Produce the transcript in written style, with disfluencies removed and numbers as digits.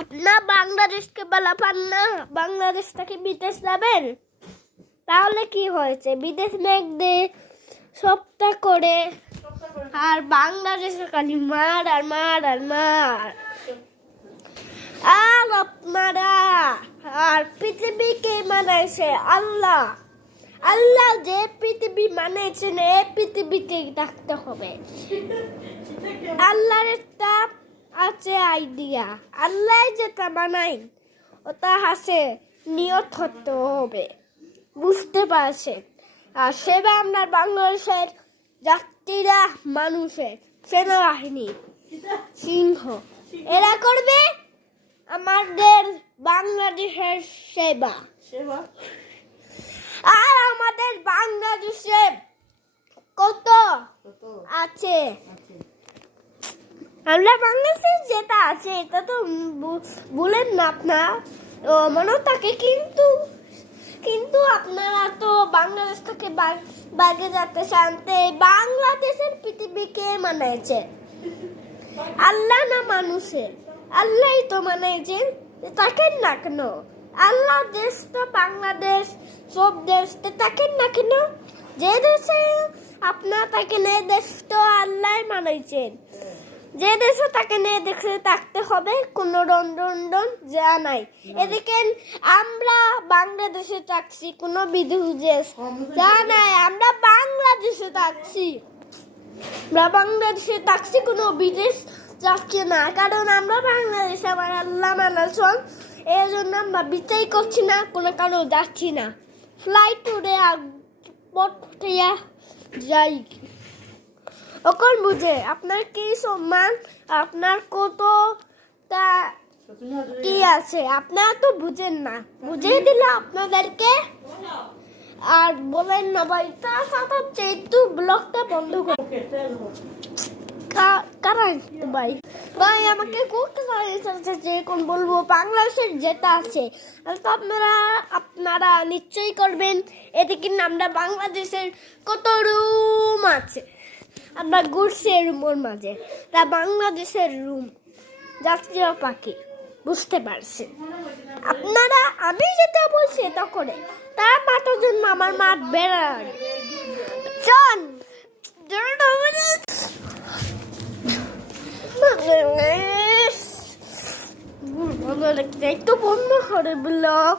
আপনার বাংলাদেশকে বলা পান না, বাংলাদেশ থেকে বিদেশ যাবেন। তাহলে কি হয়েছে, বিদেশ মেঘদে সপ্তাহ করে আর বাংলাদেশে খালি মার আর মার আর মার। আর আপনারা আর পৃথিবীকে মানাইছে আল্লাহ। আল্লাহ যে পৃথিবী মানেছেন এই পৃথিবীতে থাকতে হবে। আল্লাহর একটা আছে আইডিয়া, আল্লাহ যেটা বানাই ওটা আছে নিয়ত হতে হবে, বুঝতে পারছেন? আর সেবা আপনার বাংলাদেশের যাত্রীরা মানুষের সেনাবাহিনী সিংহ এরা করবে আমাদের বাংলাদেশের সেবা। আর আমাদের বাংলাদেশে কত আছে, আমরা বাংলাদেশে যেটা আছে এটা তো বলেন না আপনার মনে থাকে, কিন্তু আপনারা তো বাংলাদেশ থেকে বাইরে যেতে চানতে বাংলাদেশের পৃথিবীকে মানাইছে আল্লাহ না মানুষের? আল্লাহই তো মানাইছেন, থাকেন না কেন? আল্লাহ দেশ তো বাংলাদেশ, সব দেশ থাকেন না কেন? যে দেশে আপনার থাকেন এই দেশ তো আল্লাহ মানাইছেন, যে দেশে তাকে নিয়ে দেখে থাকতে হবে, কোনো রন্ধন যা নাই। এদিকে আমরা বাংলাদেশে থাকছি, কোনো বিদেশ যা নাই, আমরা বাংলাদেশে থাকছি, কোনো বিদেশ যাচ্ছি না, কারণ আমরা বাংলাদেশে আমার আল্লাহ মানাচ্ছেন, এই জন্য আমরা বিচাই করছি না, কোনো কারো যাচ্ছি না। ফ্লাইট উড়ে পটিয়া যাই ওখন বুঝে আপনার কি সম্মান, আপনার কতটা কি আছে আপনারা তো বুঝেন না, বুঝিয়ে দিলে আপনাদেরকে আর বলেন না ভাই তার সাথে একটু ব্লগটা বন্ধ করে কারণ ভাই আমাকে যে কোন বলবো বাংলাদেশের যেটা আছে তো আপনারা নিশ্চয়ই করবেন। এদিকে আমরা বাংলাদেশের কত রুম আছে, আমরা ঘুরছি রুমের মাঝে, তা বাংলাদেশের রুম জাতীয় পাখি, বুঝতে পারছেন আপনারা? আমি যেটা বলছি এটা করে তার মাথার জন্য আমার মাঠ বেড়ান চন একটু বন্ধ করে ব্লগ।